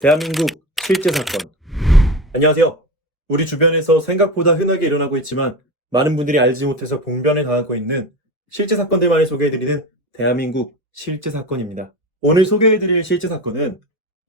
대한민국 실제 사건. 안녕하세요. 우리 주변에서 생각보다 흔하게 일어나고 있지만 많은 분들이 알지 못해서 봉변을 당하고 있는 실제 사건들만을 소개해드리는 대한민국 실제 사건입니다. 오늘 소개해드릴 실제 사건은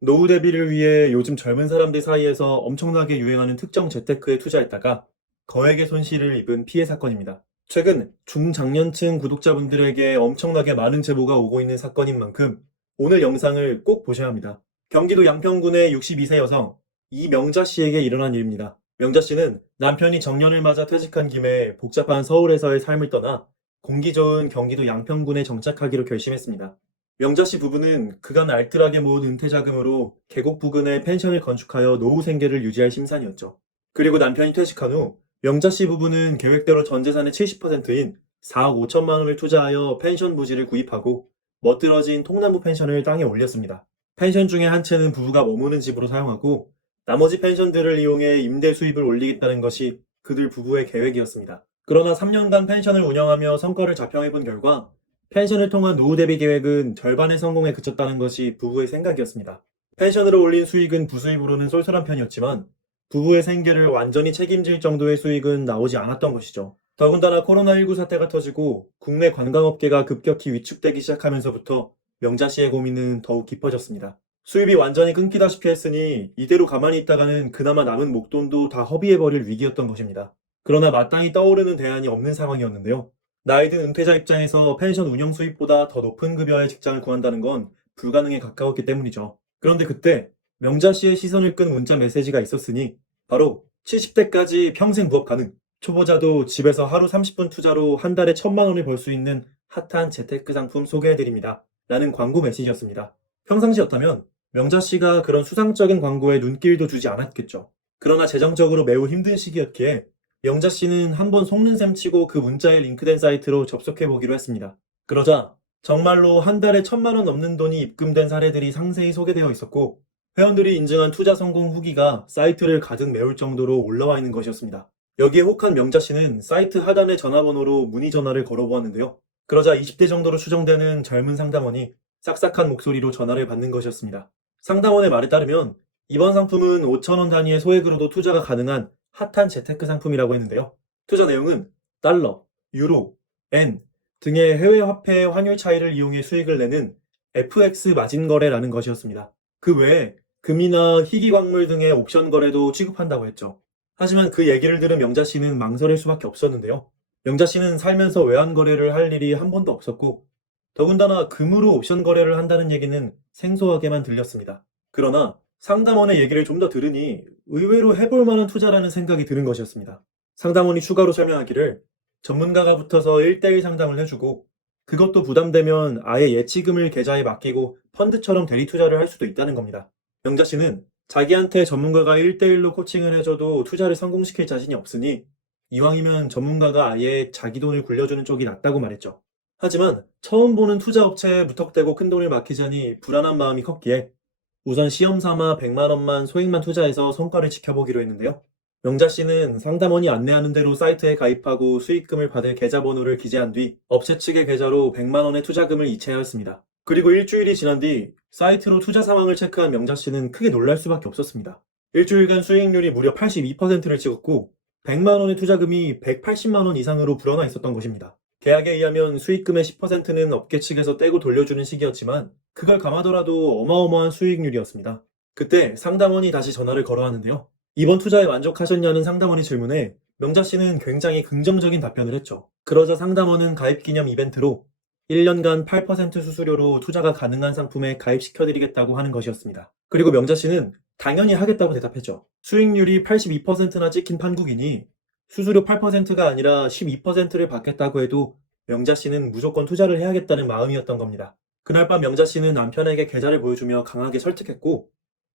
노후 대비를 위해 요즘 젊은 사람들 사이에서 엄청나게 유행하는 특정 재테크에 투자했다가 거액의 손실을 입은 피해 사건입니다. 최근 중장년층 구독자분들에게 엄청나게 많은 제보가 오고 있는 사건인 만큼 오늘 영상을 꼭 보셔야 합니다. 경기도 양평군의 62세 여성 이명자 씨에게 일어난 일입니다. 명자 씨는 남편이 정년을 맞아 퇴직한 김에 복잡한 서울에서의 삶을 떠나 공기 좋은 경기도 양평군에 정착하기로 결심했습니다. 명자 씨 부부는 그간 알뜰하게 모은 은퇴 자금으로 계곡 부근에 펜션을 건축하여 노후 생계를 유지할 심산이었죠. 그리고 남편이 퇴직한 후 명자 씨 부부는 계획대로 전 재산의 70%인 4억 5천만 원을 투자하여 펜션 부지를 구입하고 멋들어진 통나무 펜션을 땅에 올렸습니다. 펜션 중에 한 채는 부부가 머무는 집으로 사용하고 나머지 펜션들을 이용해 임대 수입을 올리겠다는 것이 그들 부부의 계획이었습니다. 그러나 3년간 펜션을 운영하며 성과를 자평해본 결과 펜션을 통한 노후 대비 계획은 절반의 성공에 그쳤다는 것이 부부의 생각이었습니다. 펜션으로 올린 수익은 부수입으로는 쏠쏠한 편이었지만 부부의 생계를 완전히 책임질 정도의 수익은 나오지 않았던 것이죠. 더군다나 코로나19 사태가 터지고 국내 관광업계가 급격히 위축되기 시작하면서부터 명자 씨의 고민은 더욱 깊어졌습니다. 수입이 완전히 끊기다시피 했으니 이대로 가만히 있다가는 그나마 남은 목돈도 다 허비해버릴 위기였던 것입니다. 그러나 마땅히 떠오르는 대안이 없는 상황이었는데요. 나이든 은퇴자 입장에서 펜션 운영 수입보다 더 높은 급여의 직장을 구한다는 건 불가능에 가까웠기 때문이죠. 그런데 그때 명자 씨의 시선을 끈 문자 메시지가 있었으니 바로 70대까지 평생 부업 가능, 초보자도 집에서 하루 30분 투자로 한 달에 1,000만 원을 벌 수 있는 핫한 재테크 상품 소개해드립니다. 라는 광고 메시지였습니다. 평상시였다면 명자 씨가 그런 수상적인 광고에 눈길도 주지 않았겠죠. 그러나 재정적으로 매우 힘든 시기였기에 명자 씨는 한번 속는 셈 치고 그 문자에 링크된 사이트로 접속해보기로 했습니다. 그러자 정말로 한 달에 1,000만 원 넘는 돈이 입금된 사례들이 상세히 소개되어 있었고 회원들이 인증한 투자 성공 후기가 사이트를 가득 메울 정도로 올라와 있는 것이었습니다. 여기에 혹한 명자 씨는 사이트 하단의 전화번호로 문의 전화를 걸어보았는데요. 그러자 20대 정도로 추정되는 젊은 상담원이 싹싹한 목소리로 전화를 받는 것이었습니다. 상담원의 말에 따르면 이번 상품은 5,000원 단위의 소액으로도 투자가 가능한 핫한 재테크 상품이라고 했는데요. 투자 내용은 달러, 유로, 엔 등의 해외 화폐의 환율 차이를 이용해 수익을 내는 FX 마진 거래라는 것이었습니다. 그 외에 금이나 희귀광물 등의 옵션 거래도 취급한다고 했죠. 하지만 그 얘기를 들은 명자 씨는 망설일 수밖에 없었는데요. 명자 씨는 살면서 외환 거래를 할 일이 한 번도 없었고 더군다나 금으로 옵션 거래를 한다는 얘기는 생소하게만 들렸습니다. 그러나 상담원의 얘기를 좀 더 들으니 의외로 해볼 만한 투자라는 생각이 드는 것이었습니다. 상담원이 추가로 설명하기를 전문가가 붙어서 1대1 상담을 해주고 그것도 부담되면 아예 예치금을 계좌에 맡기고 펀드처럼 대리 투자를 할 수도 있다는 겁니다. 명자 씨는 자기한테 전문가가 1대1로 코칭을 해줘도 투자를 성공시킬 자신이 없으니 이왕이면 전문가가 아예 자기 돈을 굴려주는 쪽이 낫다고 말했죠. 하지만 처음 보는 투자업체에 무턱대고 큰 돈을 맡기자니 불안한 마음이 컸기에 우선 시험 삼아 100만 원만 소액만 투자해서 성과를 지켜보기로 했는데요. 명자 씨는 상담원이 안내하는 대로 사이트에 가입하고 수익금을 받을 계좌번호를 기재한 뒤 업체 측의 계좌로 100만 원의 투자금을 이체하였습니다. 그리고 일주일이 지난 뒤 사이트로 투자 상황을 체크한 명자 씨는 크게 놀랄 수밖에 없었습니다. 일주일간 수익률이 무려 82%를 찍었고 100만 원의 투자금이 180만 원 이상으로 불어나 있었던 것입니다. 계약에 의하면 수익금의 10%는 업계 측에서 떼고 돌려주는 시기였지만 그걸 감하더라도 어마어마한 수익률이었습니다. 그때 상담원이 다시 전화를 걸어왔는데요. 이번 투자에 만족하셨냐는 상담원의 질문에 명자 씨는 굉장히 긍정적인 답변을 했죠. 그러자 상담원은 가입 기념 이벤트로 1년간 8% 수수료로 투자가 가능한 상품에 가입시켜드리겠다고 하는 것이었습니다. 그리고 명자 씨는 당연히 하겠다고 대답했죠. 수익률이 82%나 찍힌 판국이니 수수료 8%가 아니라 12%를 받겠다고 해도 명자 씨는 무조건 투자를 해야겠다는 마음이었던 겁니다. 그날 밤 명자 씨는 남편에게 계좌를 보여주며 강하게 설득했고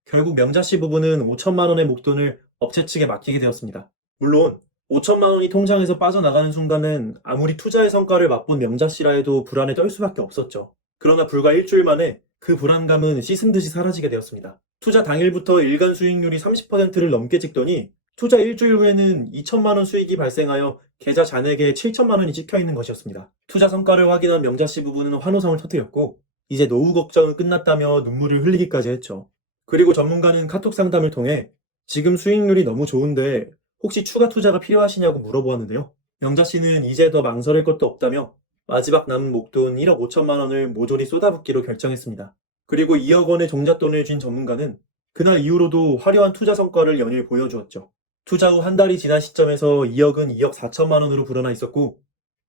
결국 명자 씨 부부는 5천만 원의 목돈을 업체 측에 맡기게 되었습니다. 물론 5천만 원이 통장에서 빠져나가는 순간은 아무리 투자의 성과를 맛본 명자 씨라 해도 불안에 떨 수밖에 없었죠. 그러나 불과 일주일 만에 그 불안감은 씻은 듯이 사라지게 되었습니다. 투자 당일부터 일간 수익률이 30%를 넘게 찍더니 투자 일주일 후에는 2천만 원 수익이 발생하여 계좌 잔액에 7천만 원이 찍혀 있는 것이었습니다. 투자 성과를 확인한 명자 씨 부부는 환호성을 터뜨렸고 이제 노후 걱정은 끝났다며 눈물을 흘리기까지 했죠. 그리고 전문가는 카톡 상담을 통해 지금 수익률이 너무 좋은데 혹시 추가 투자가 필요하시냐고 물어보았는데요. 영자 씨는 이제 더 망설일 것도 없다며 마지막 남은 목돈 1억 5천만 원을 모조리 쏟아붓기로 결정했습니다. 그리고 2억 원의 종잣돈을 쥔 전문가는 그날 이후로도 화려한 투자 성과를 연일 보여주었죠. 투자 후 한 달이 지난 시점에서 2억은 2억 4천만 원으로 불어나 있었고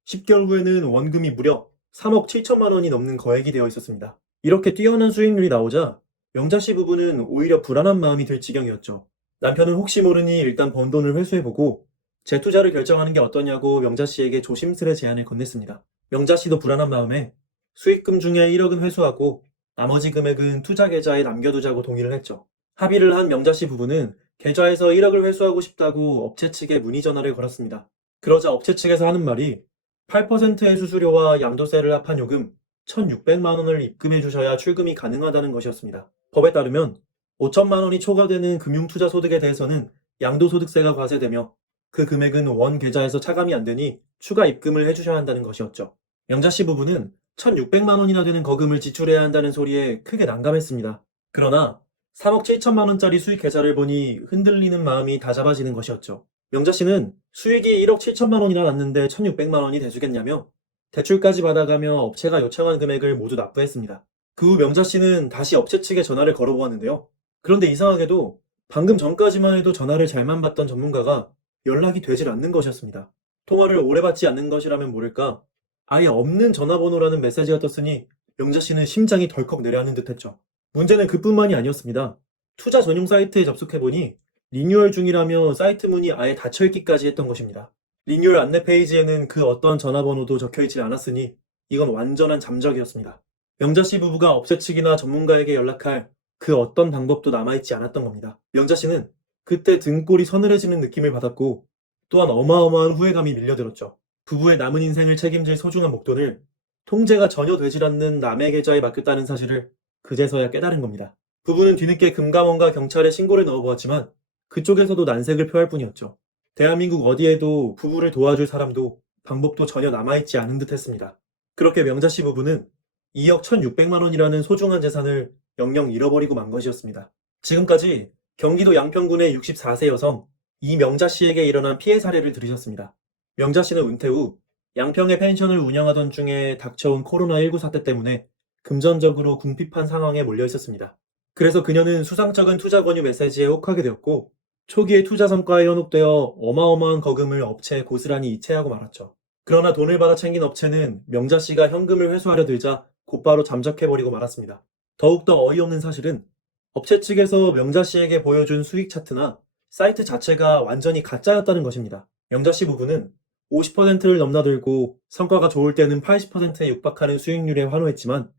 10개월 후에는 원금이 무려 3억 7천만 원이 넘는 거액이 되어 있었습니다. 이렇게 뛰어난 수익률이 나오자 영자 씨 부부는 오히려 불안한 마음이 들 지경이었죠. 남편은 혹시 모르니 일단 번 돈을 회수해보고 재투자를 결정하는 게 어떠냐고 명자 씨에게 조심스레 제안을 건넸습니다. 명자 씨도 불안한 마음에 수익금 중에 1억은 회수하고 나머지 금액은 투자 계좌에 남겨두자고 동의를 했죠. 합의를 한 명자 씨 부부는 계좌에서 1억을 회수하고 싶다고 업체 측에 문의 전화를 걸었습니다. 그러자 업체 측에서 하는 말이 8%의 수수료와 양도세를 합한 요금 1,600만 원을 입금해 주셔야 출금이 가능하다는 것이었습니다. 법에 따르면 5천만 원이 초과되는 금융투자 소득에 대해서는 양도소득세가 과세되며 그 금액은 원 계좌에서 차감이 안 되니 추가 입금을 해주셔야 한다는 것이었죠. 영자 씨 부부는 1,600만 원이나 되는 거금을 지출해야 한다는 소리에 크게 난감했습니다. 그러나 3억 7천만 원짜리 수익 계좌를 보니 흔들리는 마음이 다잡아지는 것이었죠. 명자 씨는 수익이 1억 7천만 원이나 났는데 1,600만 원이 돼주겠냐며 대출까지 받아가며 업체가 요청한 금액을 모두 납부했습니다. 그 후 명자 씨는 다시 업체 측에 전화를 걸어보았는데요. 그런데 이상하게도 방금 전까지만 해도 전화를 잘만 받던 전문가가 연락이 되질 않는 것이었습니다. 통화를 오래 받지 않는 것이라면 모를까 아예 없는 전화번호라는 메시지가 떴으니 명자 씨는 심장이 덜컥 내려앉는 듯했죠. 문제는 그뿐만이 아니었습니다. 투자 전용 사이트에 접속해보니 리뉴얼 중이라며 사이트 문이 아예 닫혀있기까지 했던 것입니다. 리뉴얼 안내 페이지에는 그 어떤 전화번호도 적혀있지 않았으니 이건 완전한 잠적이었습니다. 명자 씨 부부가 업체 측이나 전문가에게 연락할 그 어떤 방법도 남아있지 않았던 겁니다. 명자 씨는 그때 등골이 서늘해지는 느낌을 받았고 또한 어마어마한 후회감이 밀려들었죠. 부부의 남은 인생을 책임질 소중한 목돈을 통제가 전혀 되질 않는 남의 계좌에 맡겼다는 사실을 그제서야 깨달은 겁니다. 부부는 뒤늦게 금감원과 경찰에 신고를 넣어보았지만 그쪽에서도 난색을 표할 뿐이었죠. 대한민국 어디에도 부부를 도와줄 사람도 방법도 전혀 남아있지 않은 듯 했습니다. 그렇게 명자 씨 부부는 2억 1,600만 원이라는 소중한 재산을 영영 잃어버리고 만 것이었습니다. 지금까지 경기도 양평군의 64세 여성 이명자 씨에게 일어난 피해 사례를 들으셨습니다. 명자 씨는 은퇴 후 양평의 펜션을 운영하던 중에 닥쳐온 코로나19 사태 때문에 금전적으로 궁핍한 상황에 몰려 있었습니다. 그래서 그녀는 수상쩍은 투자 권유 메시지에 혹하게 되었고 초기의 투자 성과에 현혹되어 어마어마한 거금을 업체에 고스란히 이체하고 말았죠. 그러나 돈을 받아 챙긴 업체는 명자 씨가 현금을 회수하려 들자 곧바로 잠적해버리고 말았습니다. 더욱더 어이없는 사실은 업체 측에서 명자 씨에게 보여준 수익 차트나 사이트 자체가 완전히 가짜였다는 것입니다. 명자 씨 부부는 50%를 넘나들고 성과가 좋을 때는 80%에 육박하는 수익률에 환호했지만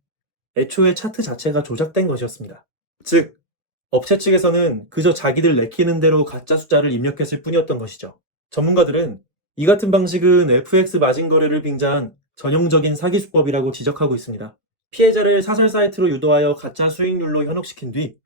애초에 차트 자체가 조작된 것이었습니다. 즉, 업체 측에서는 그저 자기들 내키는 대로 가짜 숫자를 입력했을 뿐이었던 것이죠. 전문가들은 이 같은 방식은 FX 마진 거래를 빙자한 전형적인 사기 수법이라고 지적하고 있습니다. 피해자를 사설 사이트로 유도하여 가짜 수익률로 현혹시킨 뒤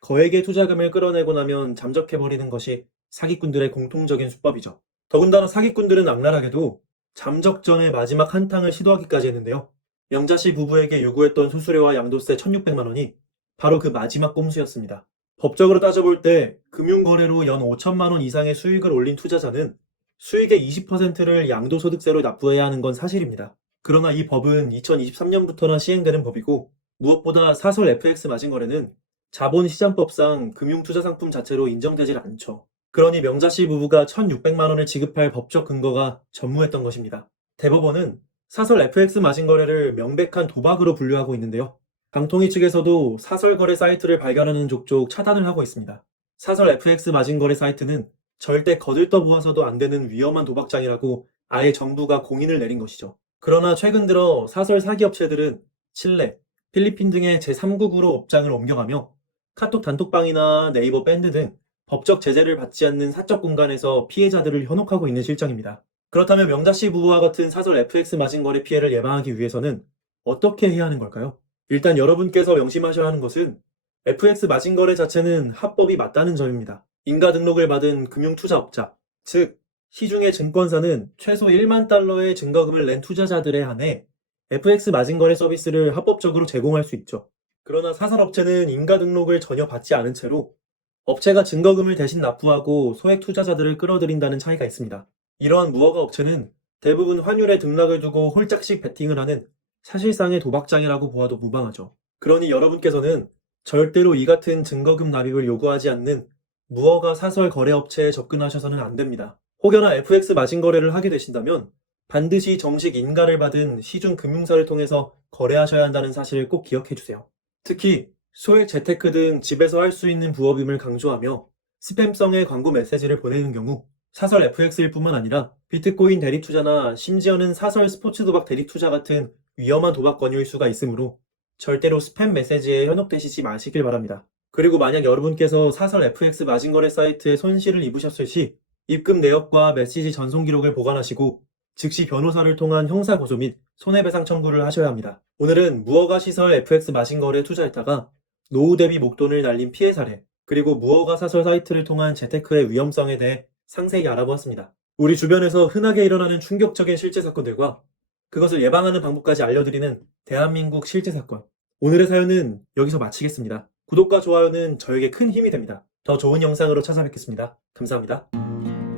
거액의 투자금을 끌어내고 나면 잠적해버리는 것이 사기꾼들의 공통적인 수법이죠. 더군다나 사기꾼들은 악랄하게도 잠적 전에 마지막 한탕을 시도하기까지 했는데요. 명자 씨 부부에게 요구했던 수수료와 양도세 1,600만 원이 바로 그 마지막 꼼수였습니다. 법적으로 따져볼 때 금융거래로 연 5천만 원 이상의 수익을 올린 투자자는 수익의 20%를 양도소득세로 납부해야 하는 건 사실입니다. 그러나 이 법은 2023년부터나 시행되는 법이고 무엇보다 사설 FX 마진 거래는 자본시장법상 금융투자상품 자체로 인정되질 않죠. 그러니 명자 씨 부부가 1,600만 원을 지급할 법적 근거가 전무했던 것입니다. 대법원은 사설 FX 마진 거래를 명백한 도박으로 분류하고 있는데요. 방통위 측에서도 사설 거래 사이트를 발견하는 족족 차단을 하고 있습니다. 사설 FX 마진 거래 사이트는 절대 거들떠보아서도 안 되는 위험한 도박장이라고 아예 정부가 공인을 내린 것이죠. 그러나 최근 들어 사설 사기 업체들은 칠레, 필리핀 등의 제3국으로 업장을 옮겨가며 카톡 단톡방이나 네이버 밴드 등 법적 제재를 받지 않는 사적 공간에서 피해자들을 현혹하고 있는 실정입니다. 그렇다면 명자 씨 부부와 같은 사설 FX 마진 거래 피해를 예방하기 위해서는 어떻게 해야 하는 걸까요? 일단 여러분께서 명심하셔야 하는 것은 FX 마진 거래 자체는 합법이 맞다는 점입니다. 인가 등록을 받은 금융투자업자, 즉 시중의 증권사는 최소 1만 달러의 증거금을 낸 투자자들에 한해 FX 마진 거래 서비스를 합법적으로 제공할 수 있죠. 그러나 사설업체는 인가 등록을 전혀 받지 않은 채로 업체가 증거금을 대신 납부하고 소액 투자자들을 끌어들인다는 차이가 있습니다. 이러한 무허가 업체는 대부분 환율에 등락을 두고 홀짝식 베팅을 하는 사실상의 도박장이라고 보아도 무방하죠. 그러니 여러분께서는 절대로 이 같은 증거금 납입을 요구하지 않는 무허가 사설 거래업체에 접근하셔서는 안 됩니다. 혹여나 FX 마진 거래를 하게 되신다면 반드시 정식 인가를 받은 시중 금융사를 통해서 거래하셔야 한다는 사실을 꼭 기억해 주세요. 특히 소액 재테크 등 집에서 할 수 있는 부업임을 강조하며 스팸성의 광고 메시지를 보내는 경우 사설 FX일 뿐만 아니라 비트코인 대리 투자나 심지어는 사설 스포츠 도박 대리 투자 같은 위험한 도박 권유일 수가 있으므로 절대로 스팸 메시지에 현혹되시지 마시길 바랍니다. 그리고 만약 여러분께서 사설 FX 마진거래 사이트에 손실을 입으셨을 시 입금 내역과 메시지 전송 기록을 보관하시고 즉시 변호사를 통한 형사고소 및 손해배상 청구를 하셔야 합니다. 오늘은 무허가 시설 FX 마진거래에 투자했다가 노후 대비 목돈을 날린 피해 사례, 그리고 무허가 사설 사이트를 통한 재테크의 위험성에 대해 상세히 알아보았습니다. 우리 주변에서 흔하게 일어나는 충격적인 실제 사건들과 그것을 예방하는 방법까지 알려드리는 대한민국 실제 사건. 오늘의 사연은 여기서 마치겠습니다. 구독과 좋아요는 저에게 큰 힘이 됩니다. 더 좋은 영상으로 찾아뵙겠습니다. 감사합니다.